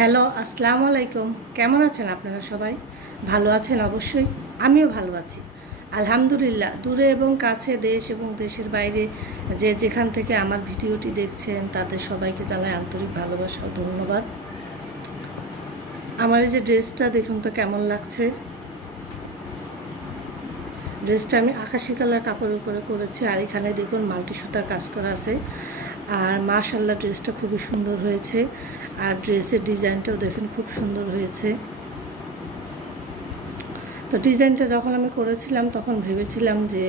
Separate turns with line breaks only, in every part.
Hello, আসসালামু আলাইকুম। কেমন আছেন আপনারা সবাই? ভালো আছেন অবশ্যই, আমিও ভালো আছি। আলহামদুলিল্লাহ, দূরে এবং কাছে দেশ এবং দেশের বাইরে যে যেখান থেকে আমার ভিডিওটি দেখছেন, তাদের সবাইকে জানাই আন্তরিক ভালোবাসা ও ধন্যবাদ। আমার এই যে ড্রেসটা দেখুন তো কেমন লাগছে। ড্রেসটা আমি আকাশি কালার কাপড়ের উপরে করেছি, আর এখানে দেখুন মাল্টি সুতার কাজ করা আছে। আর মাশাল্লাহ ড্রেসটা খুবই সুন্দর হয়েছে। আর ড্রেসের ডিজাইনটাও দেখেন খুব সুন্দর হয়েছে। তো ডিজাইনটা যখন আমি করেছিলাম, তখন ভেবেছিলাম যে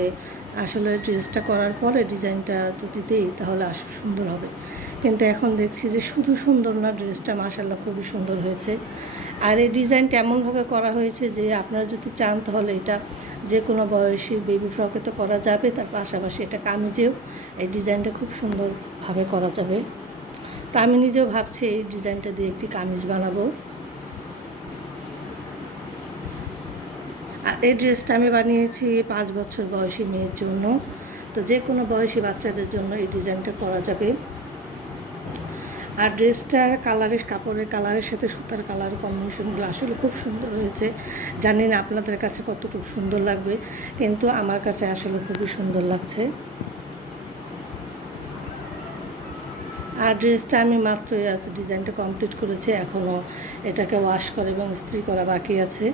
আসলে ড্রেসটা করার পরে ডিজাইনটা যদি দিই, তাহলে আসলে সুন্দর হবে। কিন্তু এখন দেখছি যে শুধু সুন্দর না ড্রেসটা মাশাল্লাহ খুবই সুন্দর হয়েছে। আর এই ডিজাইনটা এমনভাবে করা হয়েছে যে আপনারা যদি চান তাহলে এটা যে কোনো বয়সী বেবি ফ্রকে তো করা যাবে, তার পাশাপাশি এটা কামিজেও এই ডিজাইনটা খুব সুন্দরভাবে করা যাবে। তা আমি নিজেও ভাবছি এই ডিজাইনটা দিয়ে একটি কামিজ বানাবো। আর এই ড্রেসটা আমি বানিয়েছি পাঁচ বছর বয়সী মেয়ের জন্য। তো যে কোনো বয়সী বাচ্চাদের জন্য এই ডিজাইনটা করা যাবে। আর ড্রেসটার কালারের কাপড়ের কালারের সাথে সুতার কালার কম্বিনেশনগুলো আসলে খুব সুন্দর হয়েছে। জানি না আপনাদের কাছে কতটুকু সুন্দর লাগবে, কিন্তু আমার কাছে আসলে খুবই সুন্দর লাগছে। আর ড্রেসটা আমি মাত্রই ডিজাইনটা কমপ্লিট করেছি এখনও এটাকে ওয়াশ করে এবং ইস্ত্রি করা বাকি আছে।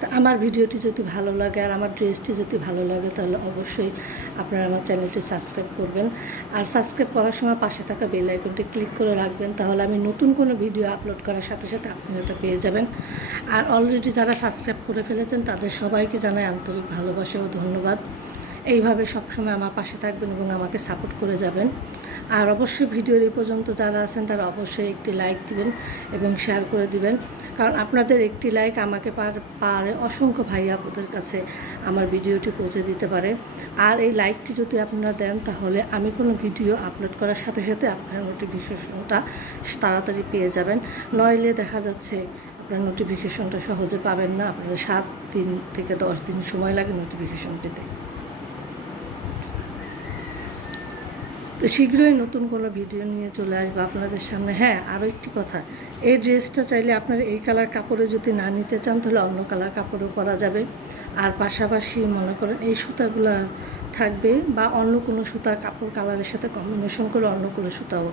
তা আমার ভিডিওটি যদি ভালো লাগে আর আমার ড্রেসটি যদি ভালো লাগে, তাহলে অবশ্যই আপনারা আমার চ্যানেলটি সাবস্ক্রাইব করবেন। আর সাবস্ক্রাইব করার সময় পাশে থাকা বেল আইকনটি ক্লিক করে রাখবেন, তাহলে আমি নতুন কোনো ভিডিও আপলোড করার সাথে সাথে আপনি এটা পেয়ে যাবেন। আর অলরেডি যারা সাবস্ক্রাইব করে ফেলেছেন, তাদের সবাইকে জানাই আন্তরিক ভালোবাসা ও ধন্যবাদ। এইভাবে সবসময় আমার পাশে থাকবেন এবং আমাকে সাপোর্ট করে যাবেন। আর অবশ্যই ভিডিওর এই পর্যন্ত যারা আছেন, তারা অবশ্যই একটি লাইক দিবেন এবং শেয়ার করে দিবেন। কারণ আপনাদের একটি লাইক আমাকে পার- অসংখ্য ভাই আপুদের কাছে আমার ভিডিওটি পৌঁছে দিতে পারে। আর এই লাইকটি যদি আপনারা দেন, তাহলে আমি কোনো ভিডিও আপলোড করার সাথে সাথে আপনার নোটিফিকেশনটা তাড়াতাড়ি পেয়ে যাবেন। নইলে দেখা যাচ্ছে আপনার নোটিফিকেশনটা সহজে পাবেন না। আপনাদের সাত দিন থেকে দশ দিন সময় লাগে নোটিফিকেশন পেতে। তো শীঘ্রই নতুন কোনো ভিডিও নিয়ে চলে আসব আপনাদের সামনে। হ্যাঁ আরও একটি কথা। এই ড্রেসটা চাইলে আপনার এই কালার কাপড়ে যদি না নিতে চান, তাহলে অন্য কালার কাপড়ও করা যাবে। আর পাশাপাশি মনে করেন এই সুতাগুলো থাকবে বা অন্য কোনো সুতার কাপড় কালারের সাথে কম্বিনেশন করে অন্য কোনো সুতাও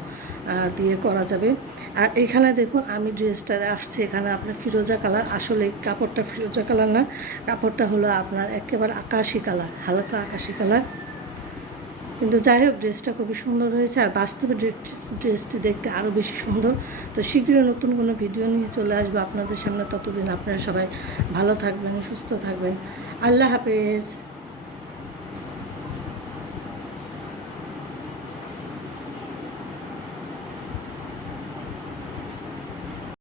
দিয়ে করা যাবে। আর এখানে দেখুন, আমি ড্রেসটা আসছে এখানে আপনার ফিরোজা কালার। আসলে কাপড়টা ফিরোজা কালার না, কাপড়টা হলো আপনার একেবারে আকাশি কালার, হালকা আকাশি কালার। কিন্তু যাই হোক ড্রেসটা খুবই সুন্দর হয়েছে আর বাস্তবে ড্রেসটি দেখতে আরও বেশি সুন্দর। তো শীঘ্রই নতুন কোনো ভিডিও নিয়ে চলে আসব আপনাদের সামনে। ততদিন আপনারা সবাই ভালো থাকবেন, সুস্থ থাকবেন। আল্লাহ হাফেজ।